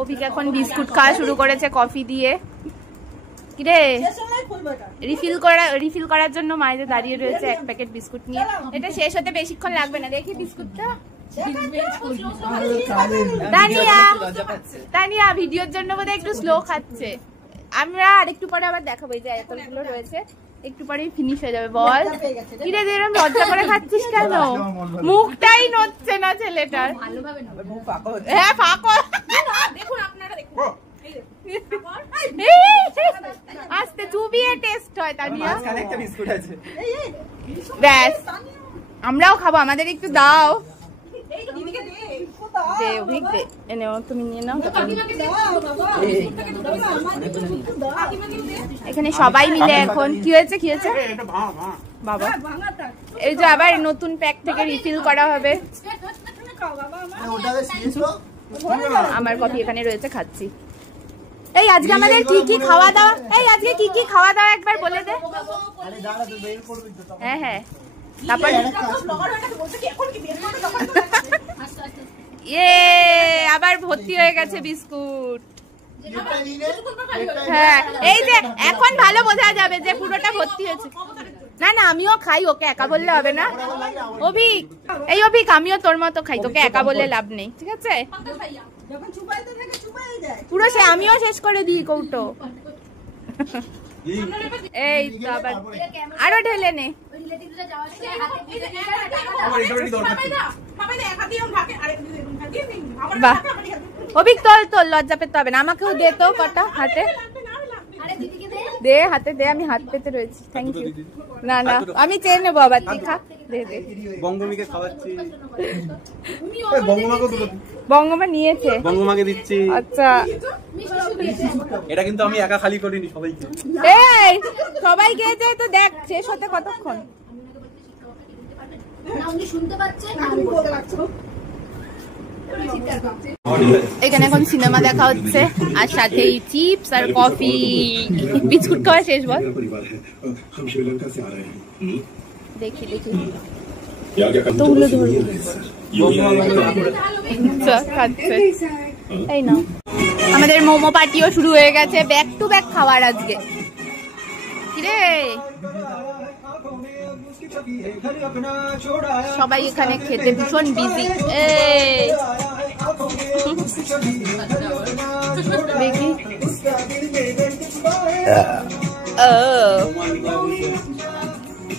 অভিক এখন বিস্কুট খাওয়া শুরু করেছে কফি দিয়ে। কিরে রিফিল করার জন্য মায়েদের দাঁড়িয়ে রয়েছে এক প্যাকেট বিস্কুট নিয়ে। এটা শেষ হতে বেশিক্ষণ লাগবে না, দেখি বিস্কুটটা। তানিয়া ভিডিওর জন্য বোধহয় একটু স্লো খাচ্ছে। আমরা আরেকটু পরে আবার দেখাবো, এই যে এতগুলো রয়েছে, একটু পরেই ফিনিশ হয়ে যাবে। বল কিরে এরকম লজ্জা করে খাচ্ছিস কেন? মুখটাই নড়ছে না ছেলেটার। হ্যাঁ ফাঁকো, দেখুন আপনারা দেখুন আস্তে চুবিয়ে টেস্ট হয়। তানিয়া ব্যাস আমরাও খাবো, আমাদের একটু দাও। তুমি নিয়ে নাও। এখানে সবাই মিলে এখন কি হয়েছে বাবা, এই যে আবার নতুন প্যাক থেকে রিফিল করা হবে। আমার কফি এখানে রয়েছে, খাচ্ছি। এই আজকে আমাদের কি কি খাওয়া দাওয়া, একবার বলে দে। হ্যাঁ তারপর আবার ভর্তি হয়ে গেছে বিস্কুট। হ্যাঁ এই যে এখন ভালো বোঝা যাবে যে পুরোটা ভর্তি হয়েছে। না আমিও খাই, ওকে একা বললে হবে না। অভিক আমিও তোর মতো খাই, তোকে একা বললে লাভ নেই, ঠিক আছে? পুরো আমিও শেষ করে দিই কৌটো। এই তো আবার আরো ঢেলে নে। বাহ অভিক তোল লজ্জা পেতে হবে না, আমাকেও দে তো কটা হাতে দে, হাতে দে, আমি হাত পেতে রয়েছি। Thank you. না আমি চেয়ে নেবো আবার, তুই খা। দে বঙ্গমিকে খাওয়াচ্ছি। বঙ্গমা নিয়েছে, বঙ্গমাকে দিচ্ছি। আচ্ছা এটা কিন্তু আমি একা খালি করিনি, সবাইকে। এই সবাই খেয়েছে তো, দেখ শেষ হতে কতক্ষণ। এখানে এখন সিনেমা দেখা হচ্ছে, আর সাথে চিপস আর কফি। বিস্কুট খাওয়া শেষ বল। দেখি খাচ্ছে। এই না আমাদের মোমো পার্টিও শুরু হয়ে গেছে, ব্যাক টু ব্যাক খাওয়ার আজকে। কিরে সবাই এখানে খেতে ভীষণ বিজি। দেখি